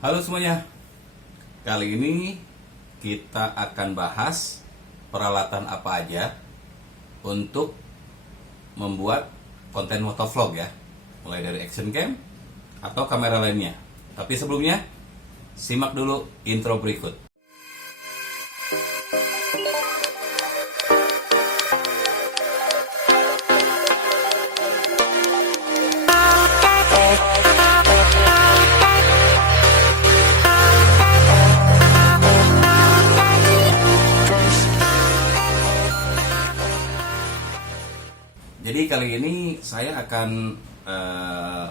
Halo semuanya, kali ini kita akan bahas peralatan apa aja untuk membuat konten motovlog ya. Mulai dari action cam atau kamera lainnya. Tapi sebelumnya, simak dulu intro berikut. Jadi kali ini saya akan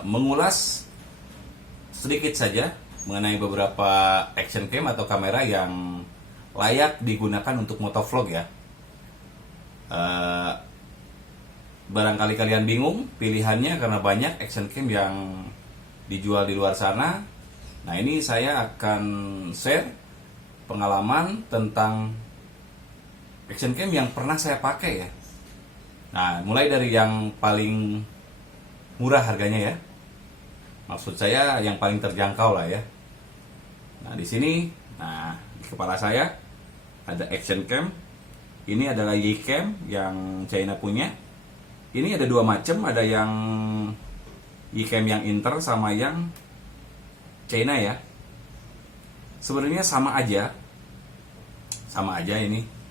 mengulas sedikit saja mengenai beberapa action cam atau kamera yang layak digunakan untuk motovlog ya. Barangkali kalian bingung pilihannya karena banyak action cam yang dijual di luar sana. Nah, ini saya akan share pengalaman tentang action cam yang pernah saya pakai ya. Nah, mulai dari yang paling murah harganya ya. Maksud saya yang paling terjangkau lah ya. Nah, di sini, di kepala saya ada action cam. Ini adalah Yicam yang China punya. Ini ada dua macam, ada yang Yicam yang Inter sama yang China ya. Sebenarnya sama aja ini.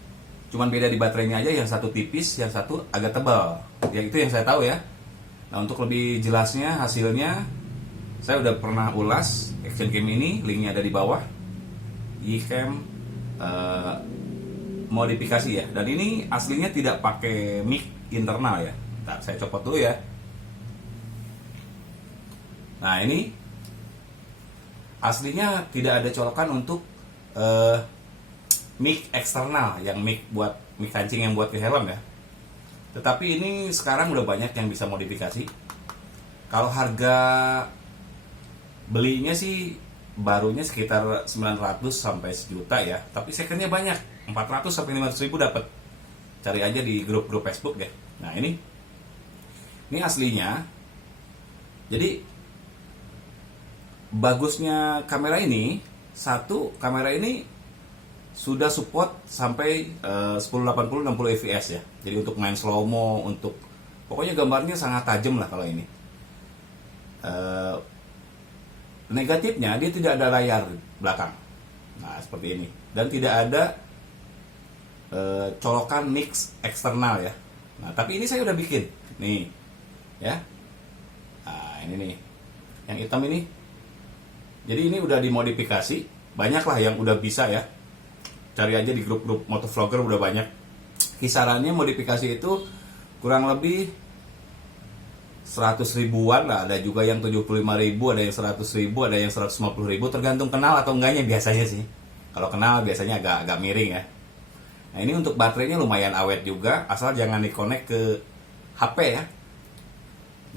Cuman beda di baterainya aja, yang satu tipis, yang satu agak tebal. Ya itu yang saya tahu ya. Nah, untuk lebih jelasnya hasilnya saya udah pernah ulas action cam ini, linknya ada di bawah. Yicam modifikasi ya. Dan ini aslinya tidak pakai mic internal ya. Nah, saya copot dulu ya. Nah, ini aslinya tidak ada colokan untuk mic eksternal, yang mic buat mic kancing yang buat ke helm ya. Tetapi ini sekarang udah banyak yang bisa modifikasi. Kalau harga belinya sih barunya sekitar 900 sampai 1 juta ya. Tapi secondnya banyak, 400 sampai 500 ribu dapat. Cari aja di grup-grup Facebook ya. Nah, ini aslinya. Jadi bagusnya kamera ini, satu, kamera ini sudah support sampai 1080 60 fps ya. Jadi untuk main slow mo, untuk pokoknya gambarnya sangat tajam lah kalau ini. Negatifnya dia tidak ada layar belakang. Nah, seperti ini. Dan tidak ada colokan mix eksternal ya. Nah, tapi ini saya udah bikin. Nih. Ya. Nah, ini nih. Yang hitam ini. Jadi ini udah dimodifikasi. Banyak lah yang udah bisa ya. Cari aja di grup-grup motovlogger udah banyak. Kisarannya modifikasi itu kurang lebih 100 ribuan lah. Ada juga yang 75 ribu, ada yang 100 ribu, ada yang 150 ribu. Tergantung kenal atau enggaknya biasanya sih. Kalau kenal biasanya agak miring ya. Nah, ini untuk baterainya lumayan awet juga. Asal jangan dikonek ke HP ya.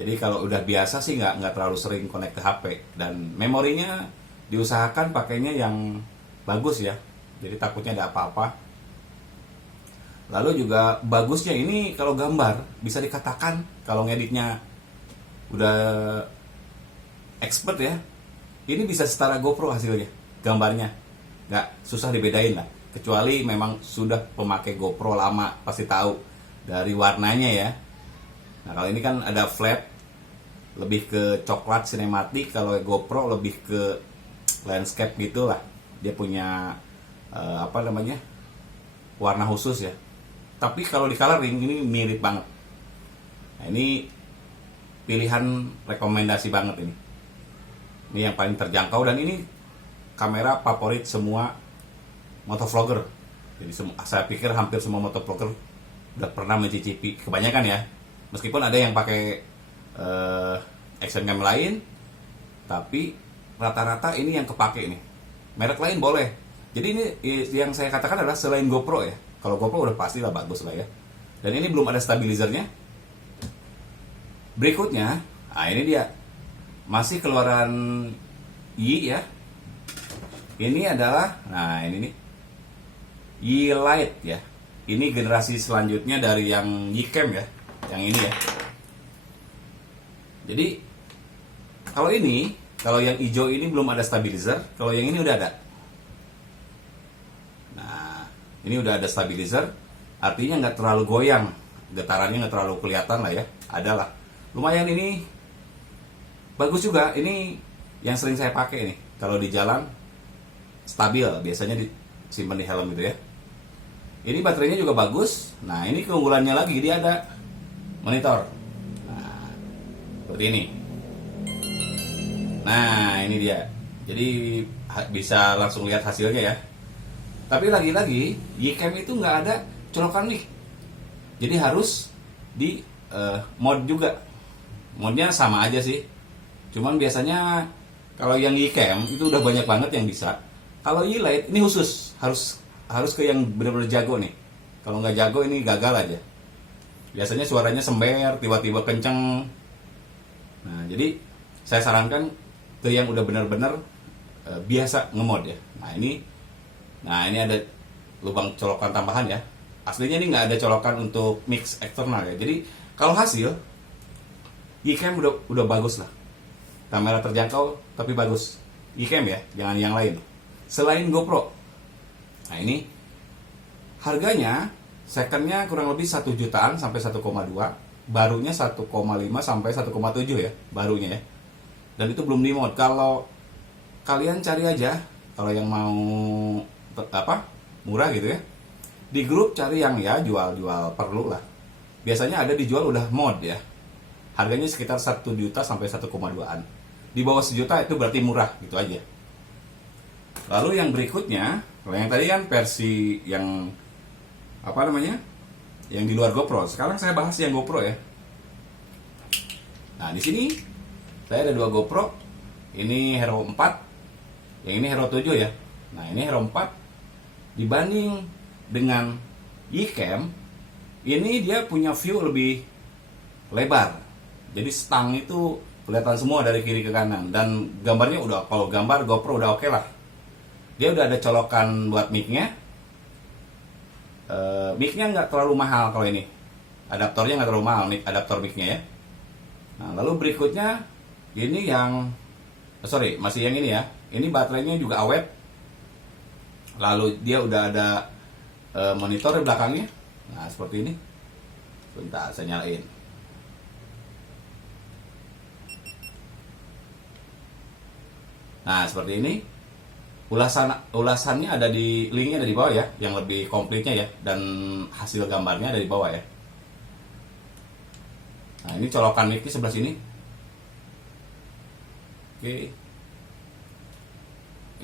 Jadi kalau udah biasa sih nggak terlalu sering connect ke HP. Dan memorinya diusahakan pakainya yang bagus ya. Jadi takutnya ada apa-apa. Lalu juga bagusnya ini kalau gambar bisa dikatakan kalau ngeditnya udah expert ya. Ini bisa setara GoPro hasilnya, gambarnya. Nggak susah dibedain lah. Kecuali memang sudah pemakai GoPro lama pasti tahu dari warnanya ya. Nah, kalau ini kan ada flat, lebih ke coklat sinematik. Kalau GoPro lebih ke landscape gitulah. Dia punya warna khusus ya. Tapi kalau di coloring ini mirip banget. Nah, ini pilihan rekomendasi banget ini. Ini yang paling terjangkau dan ini kamera favorit semua motovlogger. Jadi saya pikir hampir semua motovlogger udah pernah mencicipi, kebanyakan ya. Meskipun ada yang pakai action cam lain, tapi rata-rata ini yang kepake nih. Merek lain boleh. Jadi ini yang saya katakan adalah selain GoPro ya. Kalau GoPro udah pasti lah bagus lah ya. Dan ini belum ada stabilizernya. Berikutnya, ini dia. Masih keluaran Y ya. Ini adalah, ini nih. Y Lite ya. Ini generasi selanjutnya dari yang Yicam ya. Yang ini ya. Jadi kalau ini Kalau yang hijau ini belum ada stabilizer, kalau yang ini udah ada. Nah, ini udah ada stabilizer, artinya nggak terlalu goyang, getarannya nggak terlalu kelihatan lah ya, ada lah. Lumayan ini, bagus juga. Ini yang sering saya pakai nih, kalau di jalan stabil, biasanya disimpan di helm gitu ya. Ini baterainya juga bagus. Nah, ini keunggulannya lagi, dia ada monitor. Nah, seperti ini. Nah, ini dia. Jadi bisa langsung lihat hasilnya ya. Tapi lagi-lagi, Ycam itu nggak ada colokan mic. Jadi harus di mod juga. Modnya sama aja sih. Cuman biasanya kalau yang Ycam itu udah banyak banget yang bisa. Kalau Y-Lite ini khusus, harus ke yang benar-benar jago nih. Kalau nggak jago ini gagal aja. Biasanya suaranya sember, tiba-tiba kenceng. Nah, jadi saya sarankan ke yang udah benar-benar biasa ngemod ya. Nah ini ada lubang colokan tambahan ya. Aslinya ini nggak ada colokan untuk mix eksternal ya. Jadi kalau hasil Ycam udah bagus lah. Kamera terjangkau tapi bagus. Ycam ya, jangan yang lain. Selain GoPro. Nah ini harganya secondnya kurang lebih 1 jutaan sampai 1,2, barunya 1,5 sampai 1,7 ya, barunya ya. Dan itu belum di mod. Kalau kalian cari aja, kalau yang mau murah gitu ya, di grup cari yang ya jual perlu lah. Biasanya ada dijual udah mod ya. Harganya sekitar 1 juta sampai 1,2an. Di bawah 1 juta itu berarti murah gitu aja. Lalu yang berikutnya, kalau yang tadi kan versi yang yang di luar GoPro. Sekarang saya bahas yang GoPro ya. Nah, di sini saya ada 2 GoPro. Ini Hero 4, yang ini Hero 7 ya. Nah, ini Hero 4 dibanding dengan Ycam, ini dia punya view lebih lebar. Jadi stang itu kelihatan semua dari kiri ke kanan, dan gambarnya kalau gambar GoPro udah oke lah. Dia udah ada colokan buat mic-nya. Mic-nya nggak terlalu mahal kalau ini. Adaptornya nggak terlalu mahal, adaptor mic-nya ya. Nah, lalu berikutnya ini masih yang ini ya. Ini baterainya juga awet. Lalu dia udah ada monitor di belakangnya. Nah, seperti ini. Bentar, saya nyalain. Nah, seperti ini. Ulasannya ada linknya ada di bawah ya, yang lebih komplitnya ya, dan hasil gambarnya ada di bawah ya. Nah, ini colokan mic di sebelah sini. Oke.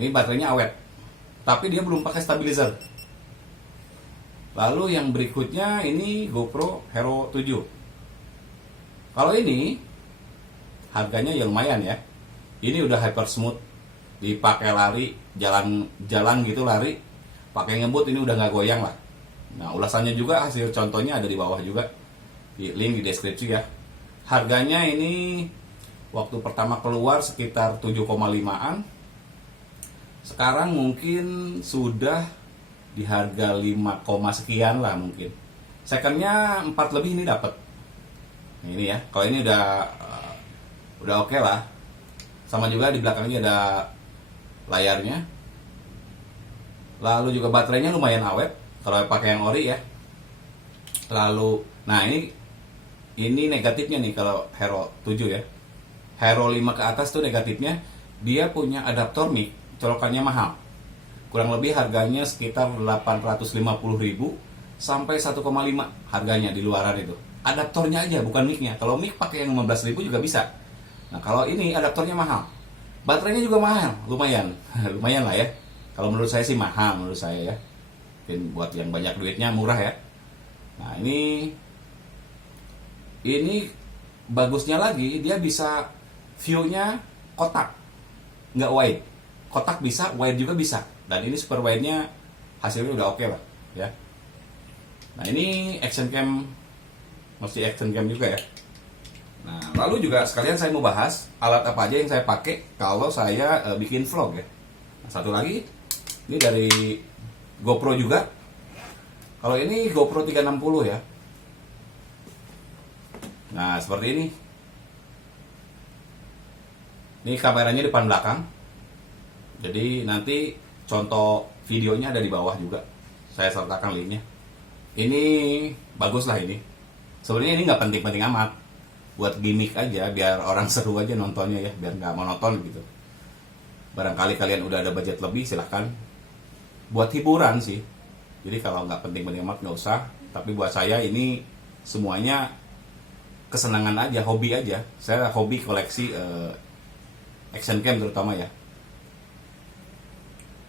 Ini baterainya awet, tapi dia belum pakai stabilizer. Lalu yang berikutnya ini GoPro Hero 7. Kalau ini harganya ya lumayan ya. Ini udah hyper smooth, dipakai lari, jalan gitu lari, pakai ngebut ini udah nggak goyang lah. Nah, ulasannya juga, hasil contohnya ada di bawah juga, di link di deskripsi ya. Harganya ini waktu pertama keluar sekitar 7,5an. Sekarang mungkin sudah di harga 5, sekian lah mungkin. Secondnya 4 lebih ini dapat. Nah, ini ya. Kalau ini udah oke lah. Sama juga di belakangnya ada layarnya. Lalu juga baterainya lumayan awet kalau pakai yang ori ya. Lalu, nah ini negatifnya nih kalau Hero 7 ya. Hero 5 ke atas tuh negatifnya, dia punya adaptor mic, colokannya mahal. Kurang lebih harganya sekitar 850.000 sampai 1,5 harganya di luaran itu. Adaptornya aja, bukan mic-nya. Kalau mic pakai yang 15.000 juga bisa. Nah, kalau ini adaptornya mahal. Baterainya juga mahal, lumayan. Lumayan lah ya. Kalau menurut saya sih mahal, menurut saya ya. Mungkin buat yang banyak duitnya murah ya. Nah, ini bagusnya lagi, dia bisa view-nya kotak, nggak wide. Kotak bisa, wide juga bisa. Dan ini super wide-nya hasilnya udah oke lah ya. Nah, ini action cam, masih action cam juga ya. Nah, lalu juga sekalian saya mau bahas alat apa aja yang saya pakai kalau saya bikin vlog ya. Nah, satu lagi, ini dari GoPro juga. Kalau ini GoPro 360 ya. Nah, seperti ini. Ini kameranya depan belakang. Jadi nanti contoh videonya ada di bawah juga. Saya sertakan linknya. Ini bagus lah ini. Sebenarnya ini nggak penting-penting amat. Buat gimmick aja, biar orang seru aja nontonnya ya, biar nggak monoton gitu. Barangkali kalian udah ada budget lebih, silahkan. Buat hiburan sih. Jadi kalau nggak penting-penting amat nggak usah. Tapi buat saya ini semuanya kesenangan aja, hobi aja. Saya hobi koleksi action cam terutama ya.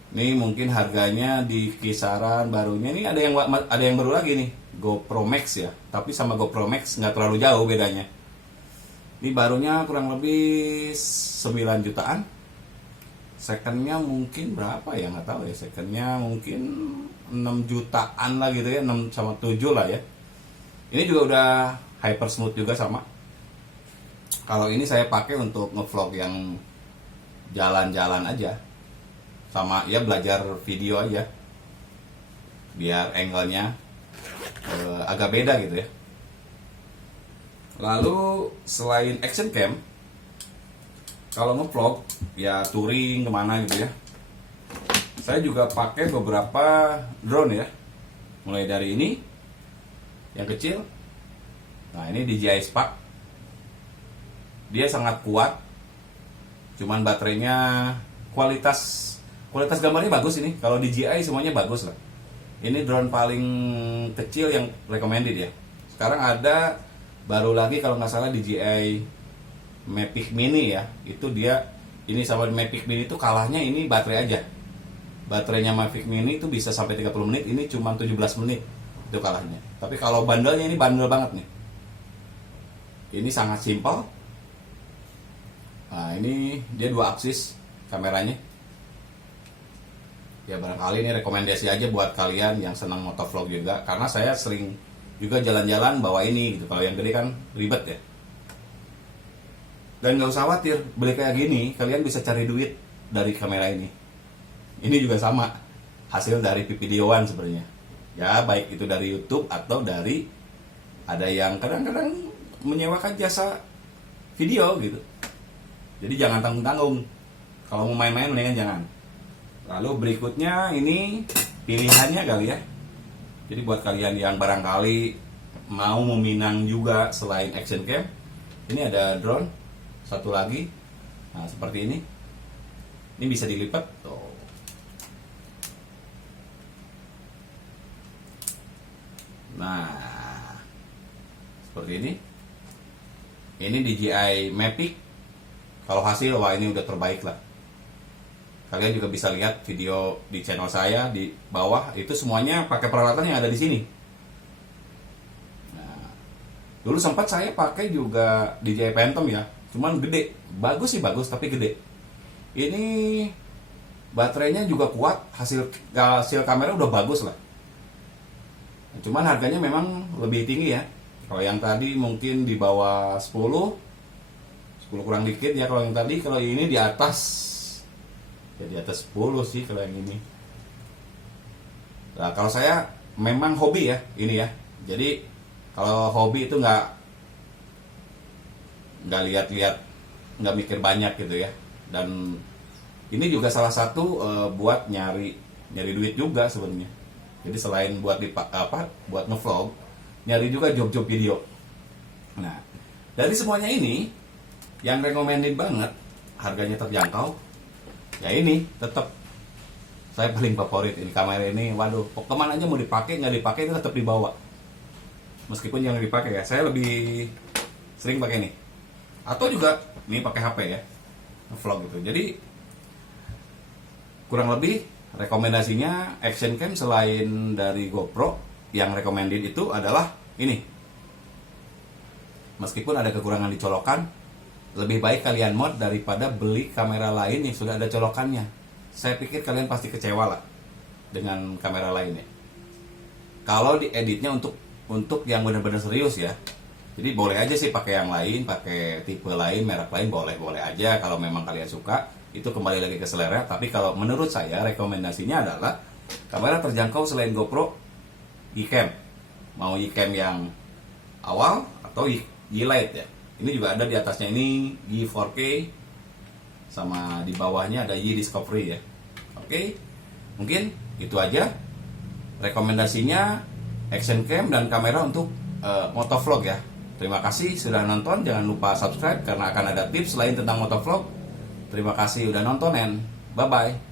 Ini mungkin harganya di kisaran barunya ini ada yang baru lagi nih, GoPro Max ya. Tapi sama GoPro Max nggak terlalu jauh bedanya. Ini barunya kurang lebih 9 jutaan. Secondnya mungkin berapa ya, nggak tahu ya. Secondnya mungkin 6 jutaan lah gitu ya, 6 sama 7 lah ya. Ini juga udah hyper smooth juga sama. Kalau ini saya pakai untuk ngevlog yang jalan-jalan aja, sama ya belajar video aja, biar angle-nya agak beda gitu ya. Lalu selain action cam, kalau ngevlog ya touring kemana gitu ya, saya juga pakai beberapa drone ya. Mulai dari ini yang kecil. Nah, ini DJI Spark. Dia sangat kuat. Cuman baterainya kualitas gambarnya bagus ini. Kalau DJI semuanya bagus lah. Ini drone paling kecil yang recommended ya. Sekarang ada baru lagi kalau nggak salah DJI Mavic Mini ya. Itu dia, ini sama Mavic Mini itu kalahnya ini baterai aja. Baterainya Mavic Mini itu bisa sampai 30 menit, ini cuma 17 menit itu kalahnya. Tapi kalau bandelnya ini bandel banget nih. Ini sangat simpel. Nah, ini dia 2 aksis kameranya. Ya barangkali ini rekomendasi aja buat kalian yang senang motovlog juga, karena saya sering juga jalan-jalan bawa ini gitu. Kalau yang gede kan ribet ya. Dan nggak usah khawatir, beli kayak gini kalian bisa cari duit dari kamera ini. Ini juga sama, hasil dari videoan sebenarnya. Ya baik itu dari YouTube atau dari, ada yang kadang-kadang menyewakan jasa video gitu. Jadi jangan tanggung-tanggung. Kalau mau main-main mendingan jangan. Lalu berikutnya ini pilihannya kali ya. Jadi buat kalian yang barangkali mau meminang juga selain action cam, ini ada drone satu lagi. Nah, seperti ini. Ini bisa dilipat tuh. Nah, seperti ini. Ini DJI Mavic. Kalau hasil, wah ini udah terbaik lah. Kalian juga bisa lihat video di channel saya di bawah, itu semuanya pakai peralatan yang ada di sini. Nah, dulu sempat saya pakai juga DJI Phantom ya, cuman gede, bagus sih bagus tapi gede. Ini baterainya juga kuat, hasil kamera udah bagus lah. Cuman harganya memang lebih tinggi ya. Kalau yang tadi mungkin di bawah 10 kurang dikit ya kalau yang tadi. Kalau ini di atas, ya di atas 10 sih kalau yang ini. Nah, kalau saya memang hobi ya ini ya. Jadi kalau hobi itu nggak lihat-lihat, nggak mikir banyak gitu ya. Dan ini juga salah satu buat nyari duit juga sebenarnya. Jadi selain buat buat ngevlog, nyari juga job-job video. Nah, dari semuanya ini yang recommended banget, harganya terjangkau. Ya ini tetap saya paling favorit ini kamera ini. Waduh, kemana aja mau dipakai nggak dipakai itu tetap dibawa. Meskipun jangan dipakai ya, saya lebih sering pakai ini. Atau juga ini pakai HP ya, vlog gitu. Jadi kurang lebih rekomendasinya action cam selain dari GoPro, yang recommended itu adalah ini. Meskipun ada kekurangan di colokan, lebih baik kalian mod daripada beli kamera lain yang sudah ada colokannya. Saya pikir kalian pasti kecewa lah dengan kamera lainnya. Kalau dieditnya untuk yang benar-benar serius ya. Jadi boleh aja sih pakai yang lain, pakai tipe lain, merek lain, boleh aja kalau memang kalian suka. Itu kembali lagi ke selera. Tapi kalau menurut saya rekomendasinya adalah kamera terjangkau selain GoPro, Gcam. Mau Gcam yang awal atau G-Lite ya. Ini juga ada di atasnya, ini G4K. sama di bawahnya ada Y Discovery ya. Oke, mungkin itu aja rekomendasinya action cam dan kamera untuk motovlog ya. Terima kasih sudah nonton, jangan lupa subscribe karena akan ada tips lain tentang motovlog. Terima kasih udah nonton and bye bye.